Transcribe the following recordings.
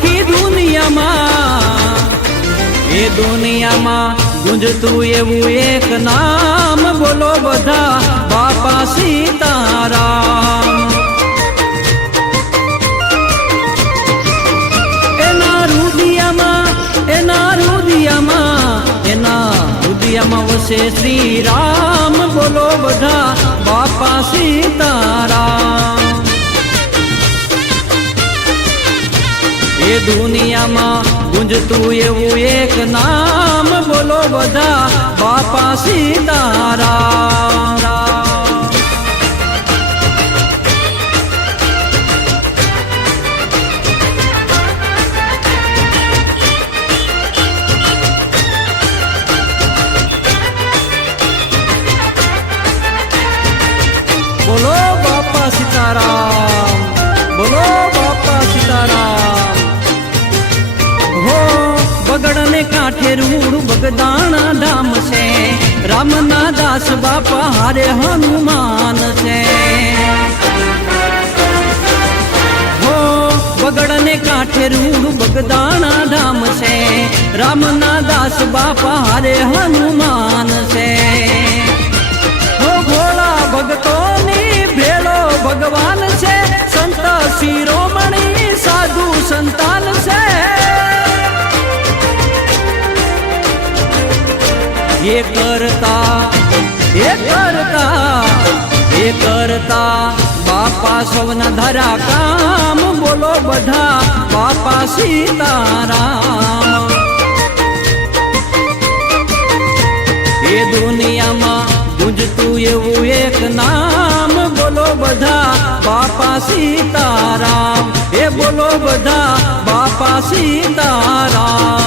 આખી દુનિયામાં એ દુનિયામાં ગુંજતું એવું એક નામ બોલો બધા બાપા સીતારામ એના રુદિયામાં વસે શ્રી રામ બોલો બધા બાપા સીતારામ એ દુનિયામાં ગુંજતું એવું એક નામ બોલો બધા બાપા સીતારામ બોલો બાપા સીતારામ બોલો બાપા સીતારામ હો બગડને કાંઠે રૂડ બગદાણા ધામ છે રામના દાસ બાપા હારે હનુમાન છે હો બગડને કાંઠે રૂડ બગદાણા ધામ છે રામના દાસ બાપા હારે હનુમાન છે હો ભોળા ભગતોની ભેળો ભગવાન છે સંત શિરોમણી સાધુ સંતાન છે એ કરતા બાપા સૌના ધરા કામ બોલો બધા બાપા સીતારામ એ દુનિયામાં ગુંજતું એવું એક નામ બોલો બધા બાપા સીતારામ એ બોલો બધા બાપા સીતારામ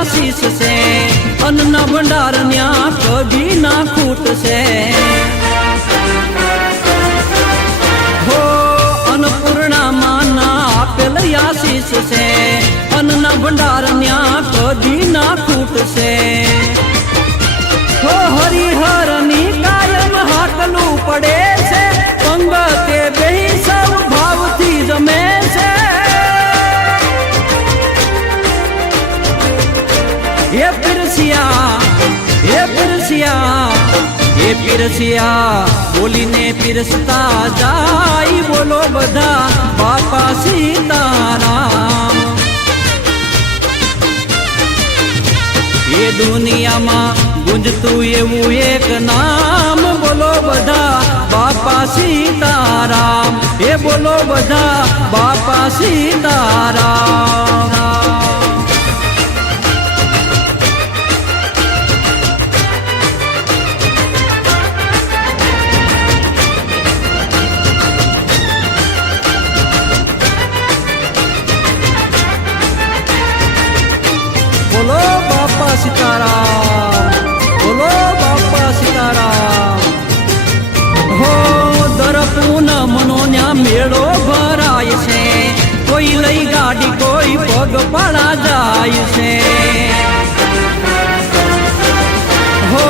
આશીષ છે અન્નના ભંડાર ન્યા કદી ના ખૂટ છે હો અન્નપૂર્ણામાં ના આપેલ આશીષ છે અન્નના ભંડાર ન્યા કદી ના ખૂટ છે હો હરિહરની કાયમ હાકલું પડે છે પંગતે બેહી સૌ ભાવથી જમે છે એ પીરસિયા બોલીને પીરસતા જાય બોલો બધા બાપા સીતારામ એ દુનિયામાં ગુંજતું એવું એક નામ બોલો બધા બાપા સીતારામ એ બોલો બધા બાપા સીતારામ બોલો બાપા સીતારામ બોલો બાપા સીતારામ હો દર પૂનમનો ન્યા મેળો ભરાય છે કોઈ લઈ ગાડી કોઈ પગપાળા જાય છે હો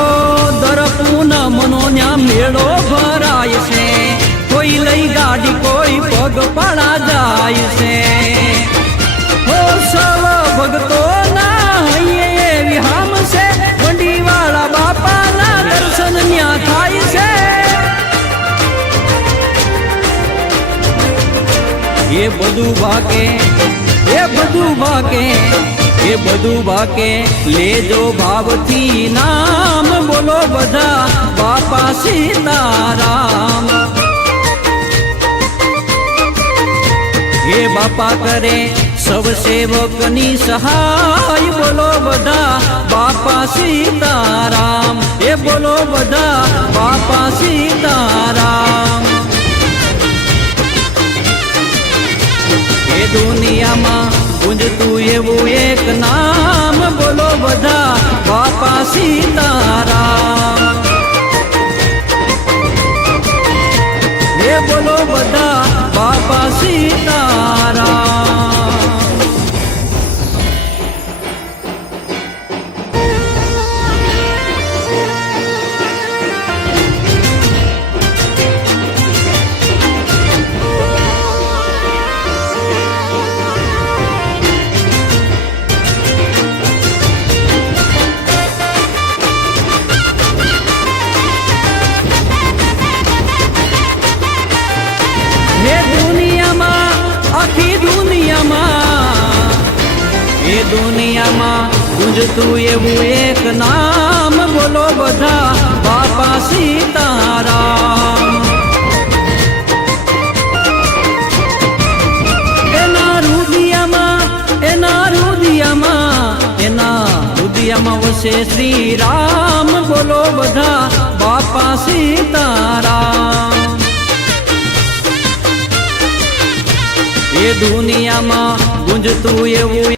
દર પૂનમનો ન્યા મેળો ભરાય છે કોઈ લઈ ગાડી કોઈ પગપાળા જાય છે હો સવ ભગતો એ બધું ભાગે લેજો ભાવથી નામ બોલો બધા બાપા સીતારામ એ બાપા કરે સૌ સેવકની સહાય બોલો બધા બાપા સીતારામ એ બોલો બધા બાપા સીતારામ એ દુનિયામાં ગુંજતું એવું એક નામ બોલો બધા સીતારામ. હે બોલો બધા બાપા સીતારામ. હે દુનિયામાં આખી દુનિયામાં એ દુનિયામાં ગુંજતું એવું એક નામ બોલો બધા બાપા સીતારામ. એના રુદિયામાં વસે શ્રી રામ બોલો બધા બાપા સીતારામ. એ દુનિયામાં ગુંજતું એવું